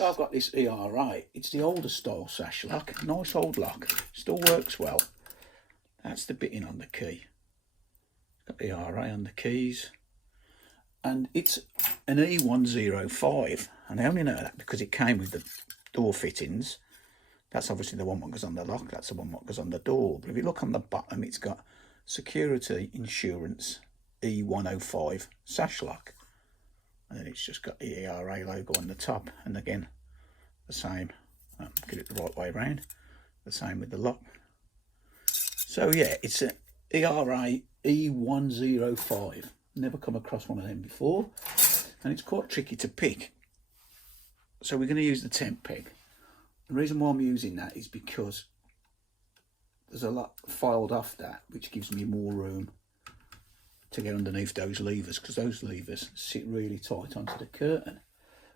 So I've got this E105. It's the older style Sashlock. Nice old lock. Still works well. That's the bitting on the key. Got the E105 on the keys. And it's an E105. And I only know that because it came with the door fittings. That's obviously the one that goes on the lock. That's the one that goes on the door. But if you look on the bottom, it's got Security Insurance E105 Sashlock. And then it's just got the E105 logo on the top. And again, the same. Get it the right way around. The same with the lock. So yeah, it's an E105 E105. Never come across one of them before. And it's quite tricky to pick. So we're going to use the temp peg. The reason why I'm using that is because there's a lot filed off that, which gives me more room to get underneath those levers, because those levers sit really tight onto the curtain,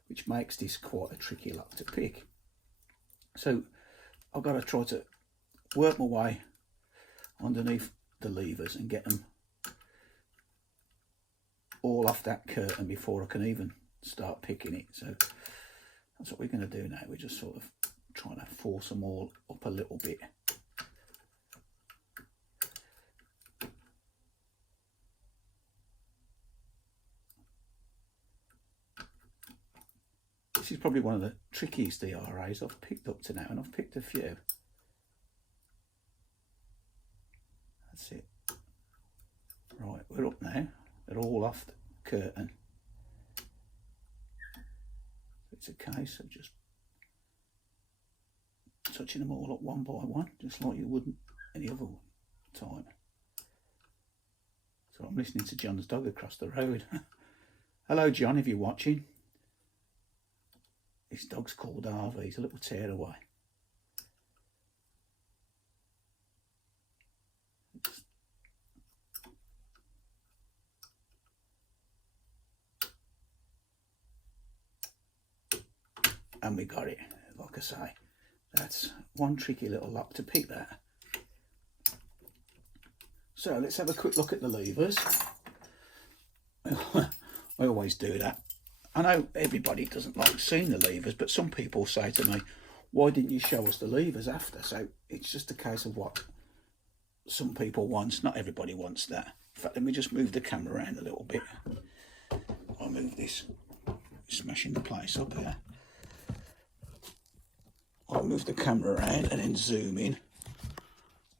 which makes this quite a tricky lock to pick. So I've got to try to work my way underneath the levers and get them all off that curtain before I can even start picking it. So that's what we're going to do now. We're just sort of trying to force them all up a little bit. This is probably one of the trickiest E105s I've picked up to now, and I've picked a few. That's it. Right, we're up now. They're all off the curtain. It's a case of just touching them all up one by one, just like you wouldn't any other time. So I'm listening to John's dog across the road. Hello John, if you're watching. This dog's called Harvey, he's a little tearaway. And we got it, like I say. That's one tricky little lock to pick that. So let's have a quick look at the levers. I always do that. I know everybody doesn't like seeing the levers, but some people say to me, why didn't you show us the levers after? So it's just a case of what some people want. Not everybody wants that. In fact, let me just move the camera around a little bit. I'll move this, smashing the place up here. I'll move the camera around and then zoom in.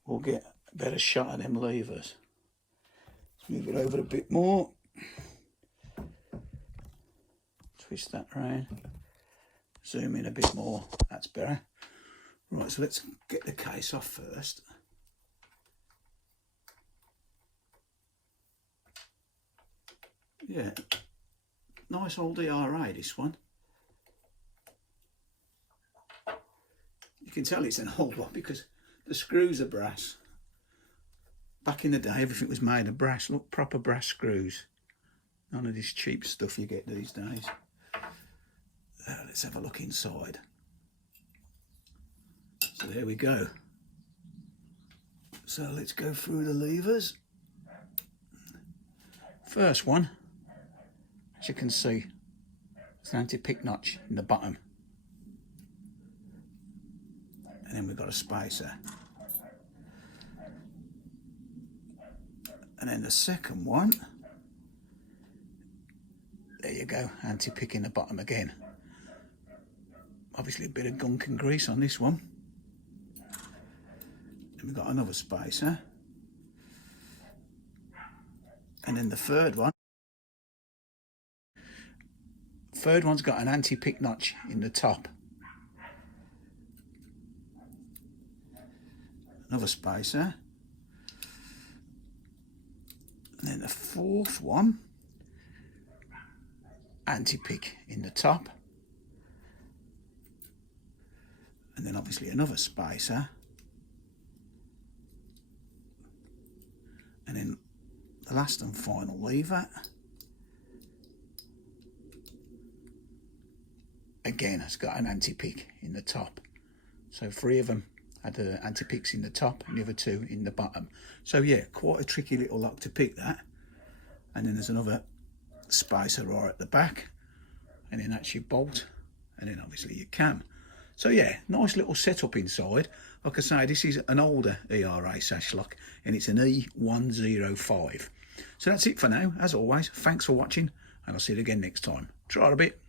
We'll get a better shot of them levers. Let's move it over a bit more. Twist that around. Zoom in a bit more. That's better. Right, so let's get the case off first. Yeah, nice old E105, this one. You can tell it's an old one because the screws are brass. Back in the day, everything was made of brass. Look, proper brass screws. None of this cheap stuff you get these days. Let's have a look inside. So there we go. So let's go through the levers. First one, as you can see, it's an anti-pick notch in the bottom. And then we've got a spacer. And then the second one, there you go, anti-pick in the bottom again. Obviously a bit of gunk and grease on this one. Then we've got another spacer. And then the third one. Third one's got an anti-pick notch in the top. Another spacer. And then the fourth one, anti-pick in the top. And then obviously another spacer. And then the last and final lever. Again, it's got an anti-pick in the top. So 3 of them had the anti-picks in the top and the other 2 in the bottom. So yeah, quite a tricky little lock to pick that. And then there's another spacer right at the back, and then that's your bolt, and then obviously your cam. So yeah, nice little setup inside. Like I say, this is an older ERA Sashlock, and it's an E105. So that's it for now. As always, thanks for watching, and I'll see you again next time. Try a bit.